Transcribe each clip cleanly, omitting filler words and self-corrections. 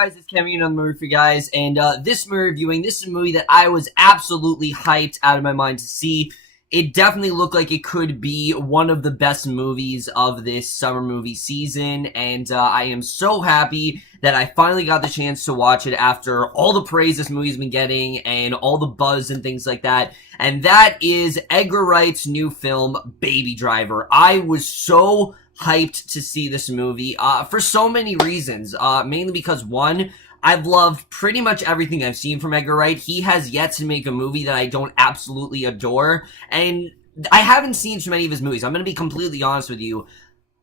guys? It's Kevin on the movie for you guys, and this movie reviewing, this is a movie that I was absolutely hyped out of my mind to see. It definitely looked like it could be one of the best movies of this summer movie season, and I am so happy that I finally got the chance to watch it after all the praise this movie's been getting and all the buzz and things like that. And that is Edgar Wright's new film, Baby Driver. I was so hyped to see this movie for so many reasons, mainly because, one, I've loved pretty much everything I've seen from Edgar Wright. He has yet to make a movie that I don't absolutely adore, and I haven't seen too many of his movies. I'm going to be completely honest with you.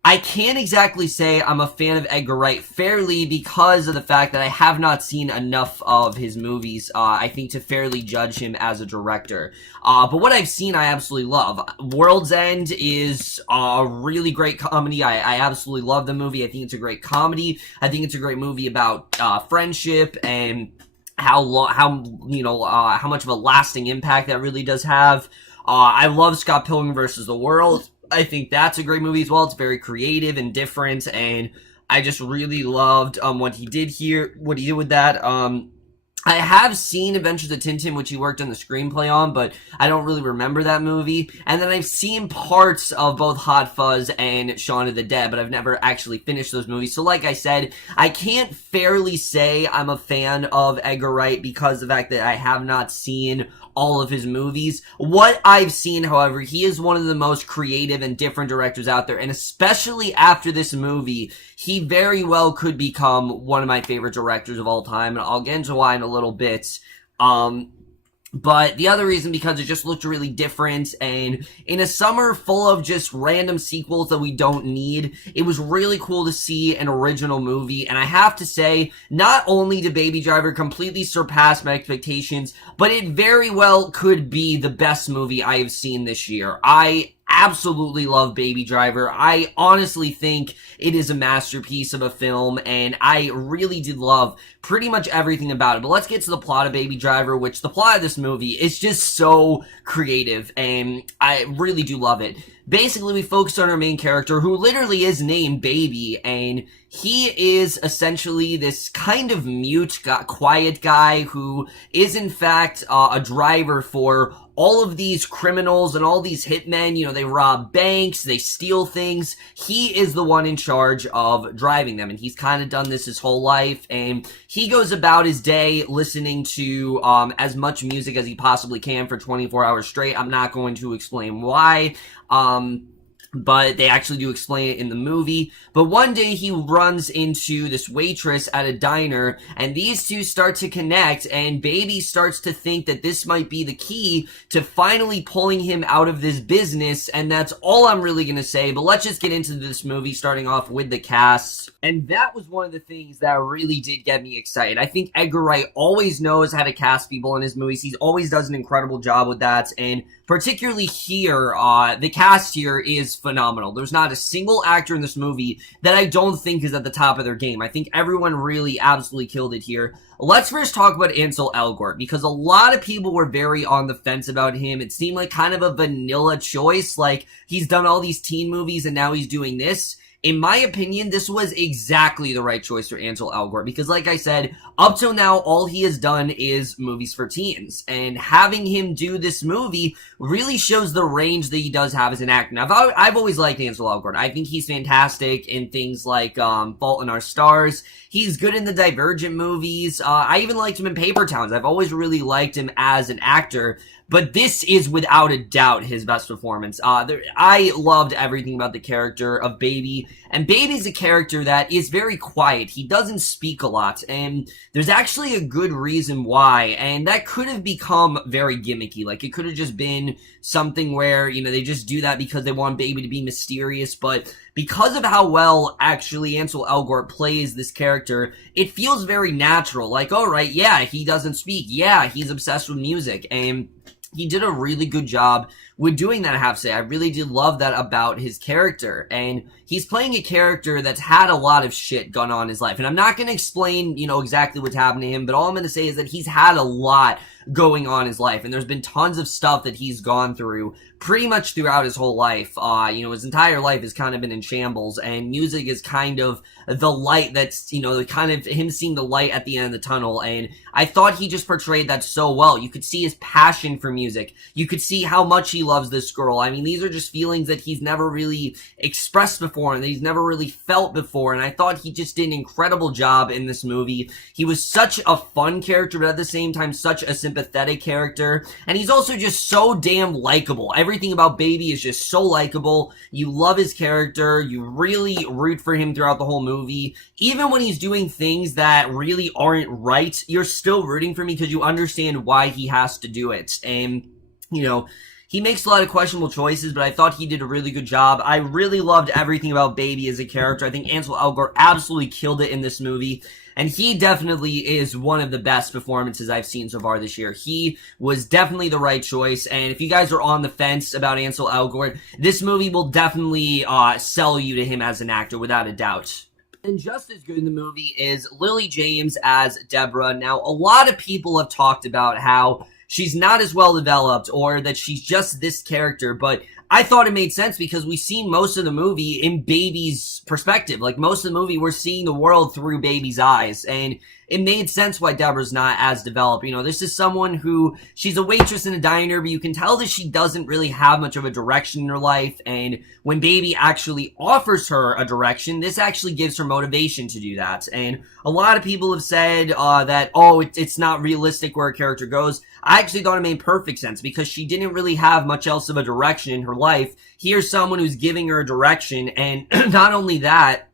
I can't exactly say I'm a fan of Edgar Wright fairly because of the fact that I have not seen enough of his movies, I think, to fairly judge him as a director. But what I've seen, I absolutely love. World's End is a really great comedy. I absolutely love the movie. I think it's a great comedy. I think it's a great movie about friendship and how much of a lasting impact that really does have. I love Scott Pilgrim vs. the World. I think that's a great movie as well. It's very creative and different, and I just really loved what he did with that. I have seen Adventures of Tintin, which he worked on the screenplay on, but I don't really remember that movie. And then I've seen parts of both Hot Fuzz and Shaun of the Dead, but I've never actually finished those movies. So like I said, I can't fairly say I'm a fan of Edgar Wright because of the fact that I have not seen all of his movies. What I've seen, however, he is one of the most creative and different directors out there, and especially after this movie, he very well could become one of my favorite directors of all time, and I'll get into why in a little bit. But the other reason, because it just looked really different, and in a summer full of just random sequels that we don't need, it was really cool to see an original movie. And I have to say, not only did Baby Driver completely surpass my expectations, but it very well could be the best movie I have seen this year. I absolutely love Baby Driver. I honestly think it is a masterpiece of a film, and I really did love pretty much everything about it. But let's get to the plot of Baby Driver, which the plot of this movie is just so creative, and I really do love it. Basically, we focus on our main character, who literally is named Baby, and he is essentially this kind of mute, quiet guy who is, in fact, a driver for all of these criminals and all these hitmen. You know, they rob banks, they steal things. He is the one in charge of driving them, and he's kind of done this his whole life, and he goes about his day listening to as much music as he possibly can for 24 hours straight. I'm not going to explain why. But they actually do explain it in the movie. But one day he runs into this waitress at a diner, and these two start to connect, and Baby starts to think that this might be the key to finally pulling him out of this business, and that's all I'm really gonna say. But let's just get into this movie, starting off with the cast. And that was one of the things that really did get me excited. I think Edgar Wright always knows how to cast people in his movies. He always does an incredible job with that, and particularly here, the cast here is phenomenal. There's not a single actor in this movie that I don't think is at the top of their game. I think everyone really absolutely killed it here. Let's first talk about Ansel Elgort, because a lot of people were very on the fence about him. It seemed like kind of a vanilla choice, like he's done all these teen movies and now he's doing this. In my opinion, this was exactly the right choice for Ansel Elgort, because like I said, up till now, all he has done is movies for teens, and having him do this movie really shows the range that he does have as an actor. Now, I've always liked Ansel Elgort. I think he's fantastic in things like Fault in Our Stars. He's good in the Divergent movies. I even liked him in Paper Towns. I've always really liked him as an actor. But this is without a doubt his best performance. I loved everything about the character of Baby. And Baby's a character that is very quiet. He doesn't speak a lot. And there's actually a good reason why. And that could have become very gimmicky. Like, it could have just been something where, you know, they just do that because they want Baby to be mysterious. But because of how well, actually, Ansel Elgort plays this character, it feels very natural. Like, all right, yeah, he doesn't speak. Yeah, he's obsessed with music. And he did a really good job with doing that, I have to say. I really did love that about his character. And he's playing a character that's had a lot of shit gone on in his life. And I'm not going to explain, you know, exactly what's happened to him, but all I'm going to say is that he's had a lot going on in his life. And there's been tons of stuff that he's gone through pretty much throughout his whole life. His entire life has kind of been in shambles, and music is kind of the light that's, kind of him seeing the light at the end of the tunnel. And I thought he just portrayed that so well. You could see his passion for music. You could see how much he loves this girl. I mean, these are just feelings that he's never really expressed before and that he's never really felt before. And I thought he just did an incredible job in this movie. He was such a fun character, but at the same time, such a sympathetic character. And he's also just so damn likable. Everything about Baby is just so likable. You love his character. You really root for him throughout the whole movie. Even when he's doing things that really aren't right, you're still rooting for him because you understand why he has to do it. And, he makes a lot of questionable choices, but I thought he did a really good job. I really loved everything about Baby as a character. I think Ansel Elgort absolutely killed it in this movie. And he definitely is one of the best performances I've seen so far this year. He was definitely the right choice. And if you guys are on the fence about Ansel Elgort, this movie will definitely sell you to him as an actor, without a doubt. And just as good in the movie is Lily James as Deborah. Now, a lot of people have talked about how she's not as well developed, or that she's just this character, but I thought it made sense because we see most of the movie in Baby's perspective. Like, most of the movie, we're seeing the world through Baby's eyes, and it made sense why Deborah's not as developed. This is someone who, she's a waitress in a diner, but you can tell that she doesn't really have much of a direction in her life, and when Baby actually offers her a direction, this actually gives her motivation to do that. And a lot of people have said that, it's not realistic where a character goes. I actually thought it made perfect sense because she didn't really have much else of a direction in her life. Here's someone who's giving her a direction, and not only that,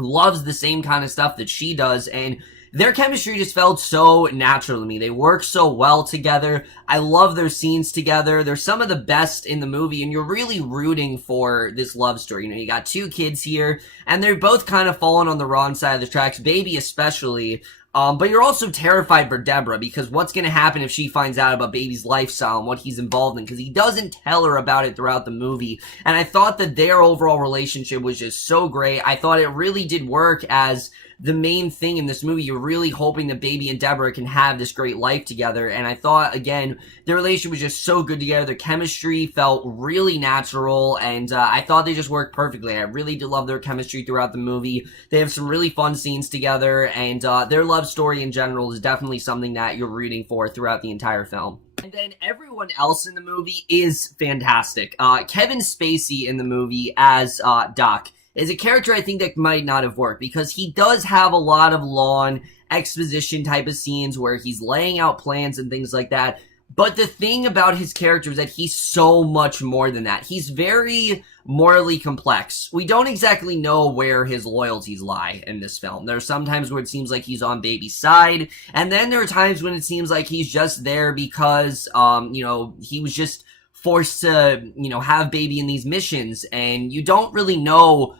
loves the same kind of stuff that she does, and their chemistry just felt so natural to me. They work so well together. I love their scenes together. They're some of the best in the movie, and you're really rooting for this love story. You got two kids here, and they're both kind of falling on the wrong side of the tracks, Baby especially. But you're also terrified for Deborah, because what's going to happen if she finds out about Baby's lifestyle and what he's involved in, because he doesn't tell her about it throughout the movie. And I thought that their overall relationship was just so great. I thought it really did work as the main thing in this movie. You're really hoping that Baby and Deborah can have this great life together, and I thought, again, their relationship was just so good together. Their chemistry felt really natural, and I thought they just worked perfectly. I really did love their chemistry throughout the movie. They have some really fun scenes together, and their love story in general is definitely something that you're rooting for throughout the entire film. And then everyone else in the movie is fantastic. Kevin Spacey in the movie as Doc is a character I think that might not have worked, because he does have a lot of long exposition type of scenes where he's laying out plans and things like that. But the thing about his character is that he's so much more than that. He's very morally complex. We don't exactly know where his loyalties lie in this film. There are some times where it seems like he's on Baby's side, and then there are times when it seems like he's just there because, he was just forced to, have Baby in these missions, and you don't really know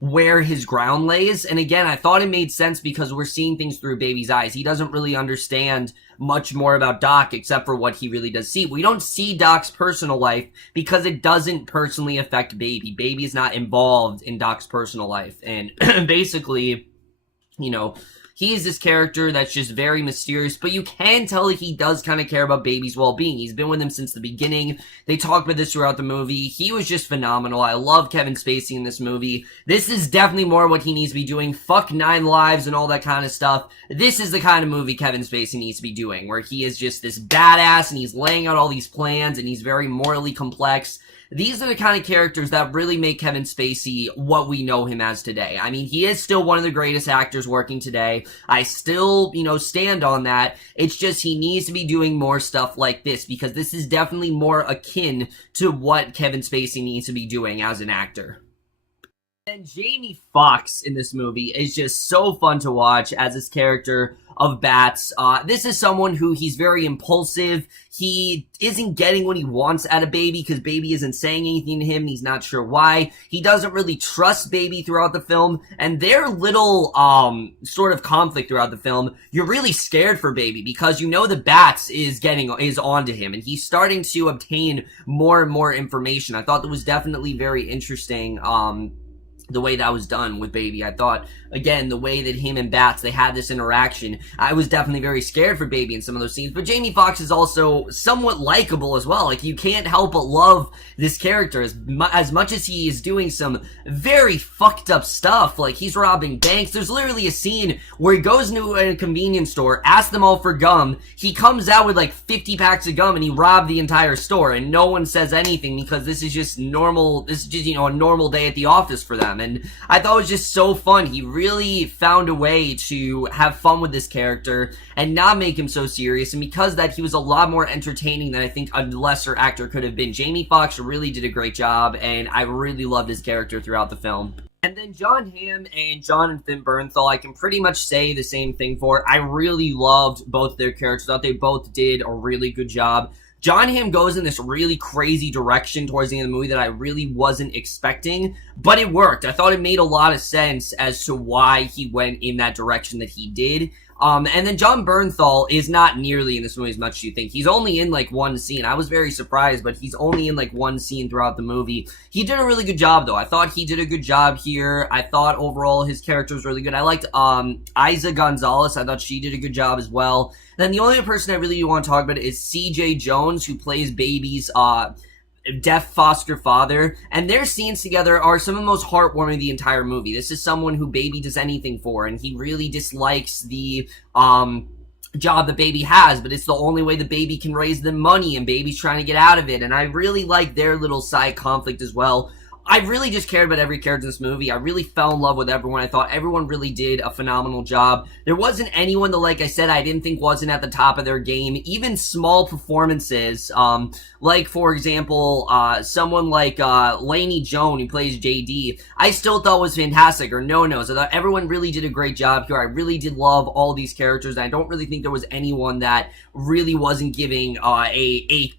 where his ground lays. And again, I thought it made sense because we're seeing things through Baby's eyes. He doesn't really understand much more about Doc except for what he really does see. We don't see Doc's personal life because it doesn't personally affect Baby. Baby is not involved in Doc's personal life. And basically, he is this character that's just very mysterious, but you can tell he does kind of care about Baby's well-being. He's been with him since the beginning. They talk about this throughout the movie. He was just phenomenal. I love Kevin Spacey in this movie. This is definitely more what he needs to be doing. Fuck 9 Lives and all that kind of stuff. This is the kind of movie Kevin Spacey needs to be doing, where he is just this badass and he's laying out all these plans and he's very morally complex. These are the kind of characters that really make Kevin Spacey what we know him as today. I mean, he is still one of the greatest actors working today. I still, stand on that. It's just he needs to be doing more stuff like this, because this is definitely more akin to what Kevin Spacey needs to be doing as an actor. And Jamie Foxx in this movie is just so fun to watch as his character of Bats. This is someone who he's very impulsive. He isn't getting what he wants out of Baby because Baby isn't saying anything to him. He's not sure why. He doesn't really trust Baby throughout the film, and their little sort of conflict throughout the film, you're really scared for Baby because the Bats is onto him, and he's starting to obtain more and more information. I thought that was definitely very interesting. the way that was done with Baby. I thought, again, the way that him and Bats, they had this interaction, I was definitely very scared for Baby in some of those scenes, but Jamie Foxx is also somewhat likable as well. Like, you can't help but love this character, as much as he is doing some very fucked up stuff. Like, he's robbing banks. There's literally a scene where he goes into a convenience store, asks them all for gum, he comes out with like 50 packs of gum, and he robbed the entire store, and no one says anything because this is just normal, this is just, you know, a normal day at the office for them. And I thought it was just so fun. He really found a way to have fun with this character and not make him so serious, and because of that, he was a lot more entertaining than I think a lesser actor could have been. Jamie Foxx really did a great job, and I really loved his character throughout the film. And then Jon Hamm and Jonathan Bernthal, I can pretty much say the same thing for. I really loved both their characters. I thought they both did a really good job. Jon Hamm goes in this really crazy direction towards the end of the movie that I really wasn't expecting, but it worked. I thought it made a lot of sense as to why he went in that direction that he did. And then Jon Bernthal is not nearly in this movie as much as you think. He's only in like one scene. I was very surprised, but he's only in like one scene throughout the movie. He did a really good job, though. I thought he did a good job here. I thought overall his character was really good. I liked Eiza González. I thought she did a good job as well. Then the only other person I really want to talk about is C.J. Jones, who plays Baby's deaf foster father, and their scenes together are some of the most heartwarming of the entire movie. This is someone who Baby does anything for, and he really dislikes the job that Baby has, but it's the only way the Baby can raise them money, and Baby's trying to get out of it. And I really like their little side conflict as well. I really just cared about every character in this movie. I really fell in love with everyone. I thought everyone really did a phenomenal job. There wasn't anyone that, like I said, I didn't think wasn't at the top of their game. Even small performances, like, for example, someone like Lainey Joan, who plays JD, I still thought was fantastic, or No-Nos. I thought everyone really did a great job here. I really did love all these characters, and I don't really think there was anyone that really wasn't giving a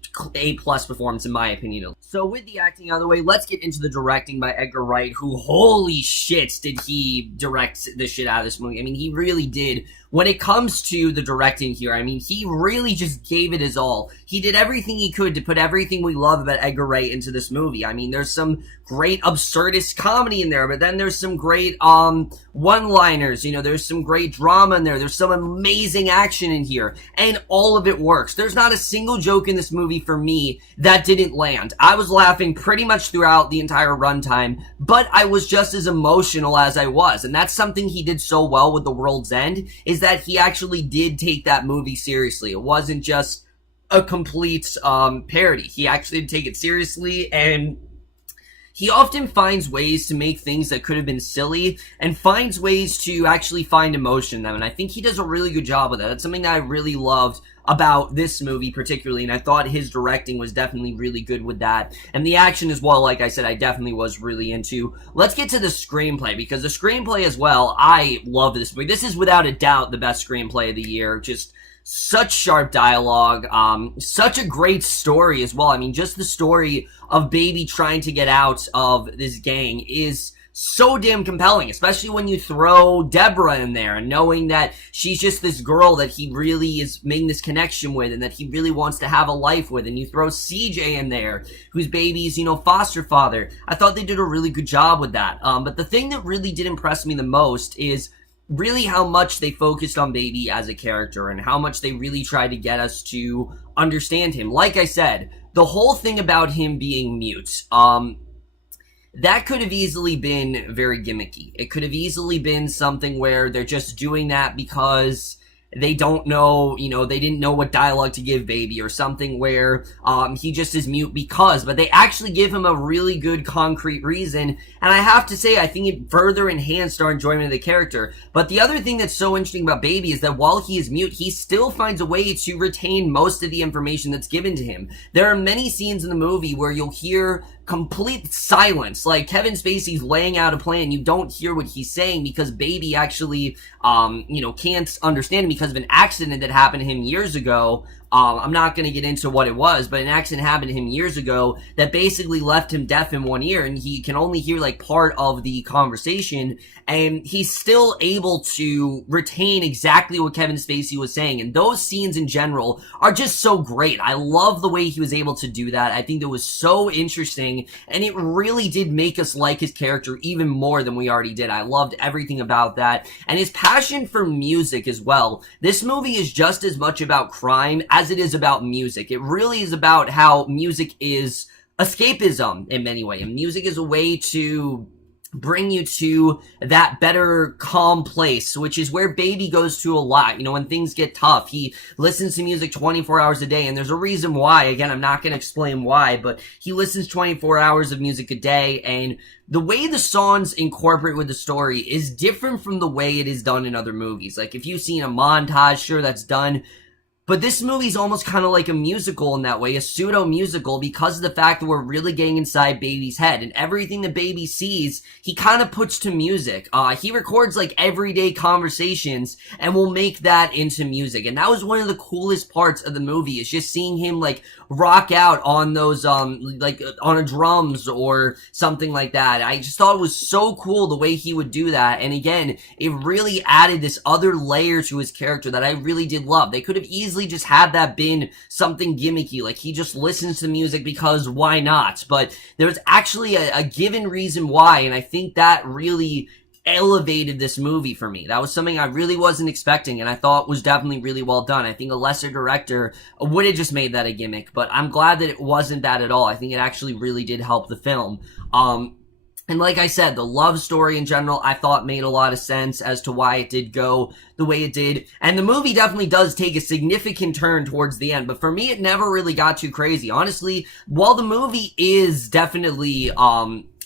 plus performance, in my opinion. So with the acting out of the way, let's get into the directing by Edgar Wright, who, holy shit, did he direct the shit out of this movie. I mean, he really did. When it comes to the directing here, I mean, he really just gave it his all. He did everything he could to put everything we love about Edgar Wright into this movie. I mean, there's some great absurdist comedy in there, but then there's some great one-liners, you know, there's some great drama in there, there's some amazing action in here, and all of it works. There's not a single joke in this movie for me that didn't land. I was laughing pretty much throughout the entire runtime, but I was just as emotional as I was, and that's something he did so well with The World's End, is that he actually did take that movie seriously. It wasn't just a complete parody. He actually did take it seriously, and he often finds ways to make things that could have been silly and finds ways to actually find emotion in them, and I think he does a really good job of that. That's something that I really loved about this movie particularly, and I thought his directing was definitely really good with that. And the action as well, like I said, I definitely was really into. Let's get to the screenplay, because the screenplay as well, I love this movie. This is without a doubt the best screenplay of the year. Just such sharp dialogue, such a great story as well. I mean, just the story of Baby trying to get out of this gang is so damn compelling, especially when you throw Deborah in there and knowing that she's just this girl that he really is making this connection with and that he really wants to have a life with, and you throw CJ in there, who's Baby's, you know, foster father. I thought they did a really good job with that. But the thing that really did impress me the most is really how much they focused on Baby as a character and how much they really tried to get us to understand him. Like I said, the whole thing about him being mute, that could have easily been very gimmicky. It could have easily been something where they're just doing that because they don't know, you know, they didn't know what dialogue to give Baby, or something where he just is mute because, but they actually give him a really good concrete reason, and I have to say, I think it further enhanced our enjoyment of the character. But the other thing that's so interesting about Baby is that while he is mute, he still finds a way to retain most of the information that's given to him. There are many scenes in the movie where you'll hear complete silence, like Kevin Spacey's laying out a plan, you don't hear what he's saying because Baby actually, you know, can't understand him because of an accident that happened to him years ago. I'm not going to get into what it was, but an accident happened to him years ago that basically left him deaf in one ear, and he can only hear like part of the conversation, and he's still able to retain exactly what Kevin Spacey was saying. And those scenes in general are just so great. I love the way he was able to do that. I think that was so interesting, and it really did make us like his character even more than we already did. I loved everything about that, and his passion for music as well. This movie is just as much about crime as it is about music. It really is about how music is escapism in many ways, and music is a way to bring you to that better calm place, which is where Baby goes to a lot. You know, when things get tough, he listens to music 24 hours a day, and there's a reason why. Again, I'm not going to explain why, but he listens 24 hours of music a day, and the way the songs incorporate with the story is different from the way it is done in other movies. Like, if you've seen a montage, sure, that's done. But this movie's almost kind of like a musical in that way, a pseudo-musical, because of the fact that we're really getting inside Baby's head. And everything that Baby sees, he kind of puts to music. He records, like, everyday conversations and will make that into music. And that was one of the coolest parts of the movie, is just seeing him, like, rock out on those, like, on a drums or something like that. I just thought it was so cool the way he would do that. And again, it really added this other layer to his character that I really did love. They could have easily just had that been something gimmicky, like he just listens to music because why not? But there's actually a given reason why, and I think that really elevated this movie for me. That was something I really wasn't expecting, and I thought was definitely really well done. I think a lesser director would have just made that a gimmick, but I'm glad that it wasn't that at all. I think it actually really did help the film. And like I said, the love story in general, I thought made a lot of sense as to why it did go the way it did. And the movie definitely does take a significant turn towards the end, but for me, it never really got too crazy. Honestly, while the movie is definitely,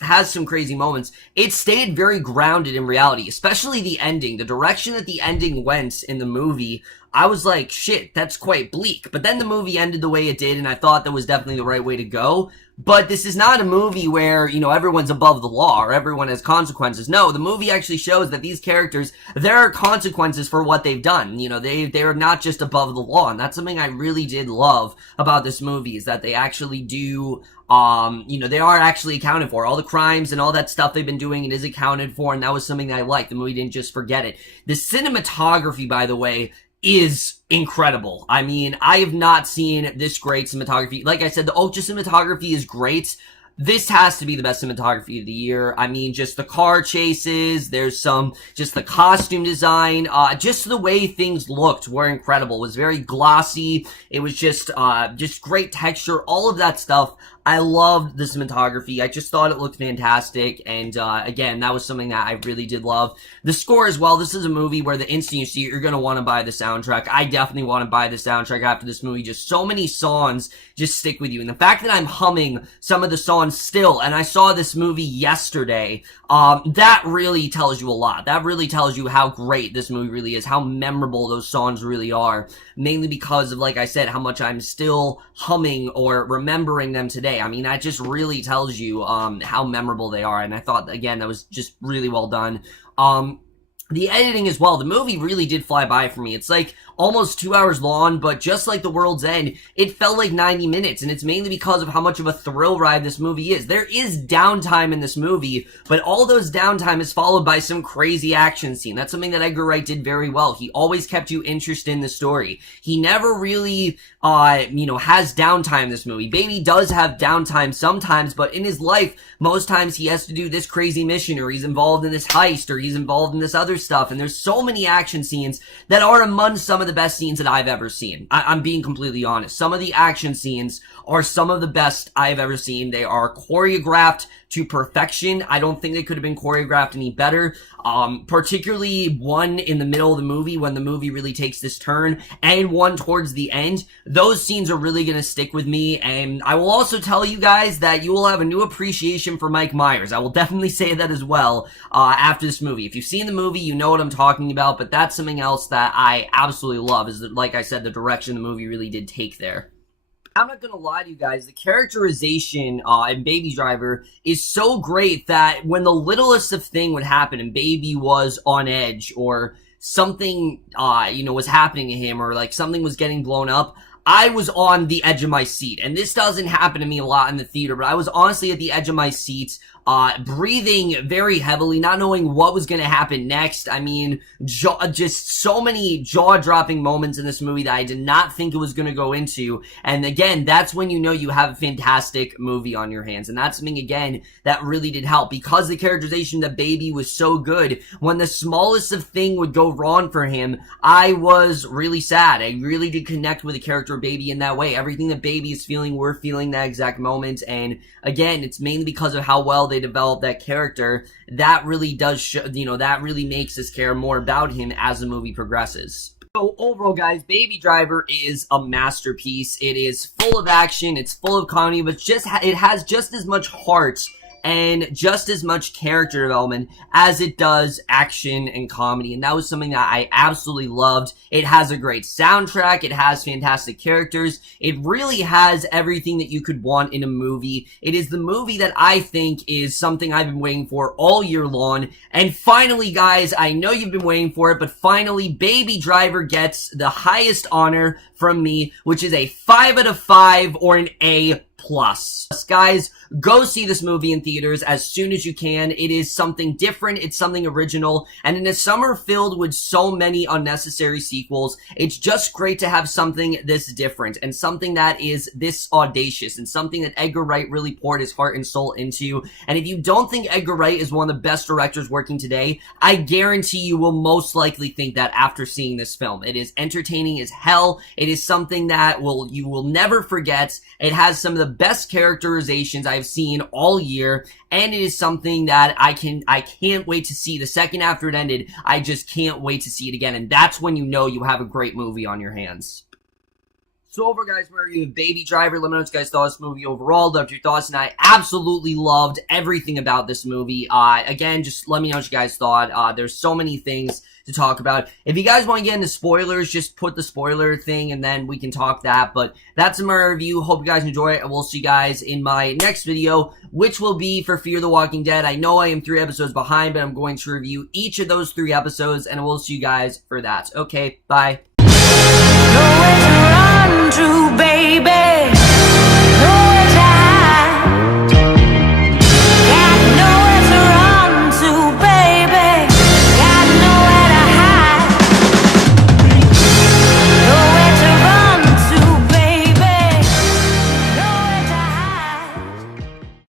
has some crazy moments, it stayed very grounded in reality, especially the ending. The direction that the ending went in the movie, I was like, shit, that's quite bleak. But then the movie ended the way it did, and I thought that was definitely the right way to go. But this is not a movie where, you know, everyone's above the law or everyone has consequences. No, the movie actually shows that these characters, there are consequences for what they've done. You know, they are not just above the law, and that's something I really did love about this movie, is that they actually do, you know, they are actually accounted for. All the crimes and all that stuff they've been doing, it is accounted for, and that was something that I liked. The movie didn't just forget it. The cinematography, by the way, is incredible. I mean, I have not seen this great cinematography. Like I said, the Ultra cinematography is great. This has to be the best cinematography of the year. I mean, just the car chases, there's just the costume design, just the way things looked were incredible. It was very glossy. It was just great texture, all of that stuff. I loved the cinematography. I just thought it looked fantastic, and again, that was something that I really did love. The score as well. This is a movie where the instant you see it, you're going to want to buy the soundtrack. I definitely want to buy the soundtrack after this movie. Just so many songs just stick with you, and the fact that I'm humming some of the songs still, and I saw this movie yesterday, that really tells you a lot. That really tells you how great this movie really is, how memorable those songs really are, mainly because of, like I said, how much I'm still humming or remembering them today. I mean, that just really tells you how memorable they are, and I thought, again, that was just really well done. The editing as well, the movie really did fly by for me. It's like almost 2 hours long, but just like The World's End, it felt like 90 minutes, and it's mainly because of how much of a thrill ride this movie is. There is downtime in this movie, but all those downtime is followed by some crazy action scene. That's something that Edgar Wright did very well. He always kept you interested in the story. He never really, you know, has downtime in this movie. Baby does have downtime sometimes, but in his life, most times he has to do this crazy mission, or he's involved in this heist, or he's involved in this other stuff, and there's so many action scenes that are among some of the best scenes that I've ever seen. I'm being completely honest. Some of the action scenes are some of the best I've ever seen. They are choreographed to perfection. I don't think they could have been choreographed any better. Particularly one in the middle of the movie when the movie really takes this turn, and one towards the end. Those scenes are really going to stick with me, and I will also tell you guys that you will have a new appreciation for Mike Myers. I will definitely say that as well after this movie. If you've seen the movie, you know what I'm talking about, but that's something else that I absolutely love, is that, like I said, the direction the movie really did take there. I'm not gonna lie to you guys, the characterization in Baby Driver is so great that when the littlest of thing would happen and Baby was on edge, or something, you know, was happening to him, or like something was getting blown up, I was on the edge of my seat. And this doesn't happen to me a lot in the theater, but I was honestly at the edge of my seat, breathing very heavily, not knowing what was going to happen next. I mean, just so many jaw-dropping moments in this movie that I did not think it was going to go into. And again, that's when you know you have a fantastic movie on your hands. And that's something, again, that really did help. Because the characterization of the baby was so good, when the smallest of thing would go wrong for him, I was really sad. I really did connect with the character of Baby in that way. Everything that Baby is feeling, we're feeling that exact moment. And again, it's mainly because of how well they develop that character. That really does show, that really makes us care more about him as the movie progresses. So overall, guys, Baby Driver is a masterpiece. It is full of action, it's full of comedy, but it has just as much heart and just as much character development as it does action and comedy. And that was something that I absolutely loved. It has a great soundtrack. It has fantastic characters. It really has everything that you could want in a movie. It is the movie that I think is something I've been waiting for all year long. And finally, guys, I know you've been waiting for it, but finally, Baby Driver gets the highest honor from me, which is a 5 out of 5 or an A+. Guys, go see this movie in theaters as soon as you can. It is something different, it's something original, and in a summer filled with so many unnecessary sequels, it's just great to have something this different, and something that is this audacious, and something that Edgar Wright really poured his heart and soul into. And if you don't think Edgar Wright is one of the best directors working today, I guarantee you will most likely think that after seeing this film. It is entertaining as hell. It is something that you will never forget. It has some of the best characterizations I've seen all year, and it is something that I can't wait to see. The second after it ended, I just can't wait to see it again, and that's when you know you have a great movie on your hands. So over, guys, my review of Baby Driver. Let me know what you guys thought of this movie overall. Loved your thoughts, and I absolutely loved everything about this movie. Again, just let me know what you guys thought. There's so many things to talk about. If you guys want to get into spoilers, just put the spoiler thing and then we can talk that. But that's my review. Hope you guys enjoy it, and we'll see you guys in my next video, which will be for Fear the Walking Dead. I know I am 3 episodes behind, but I'm going to review each of those 3 episodes, and we'll see you guys for that. Okay, bye. Nowhere to run to, baby.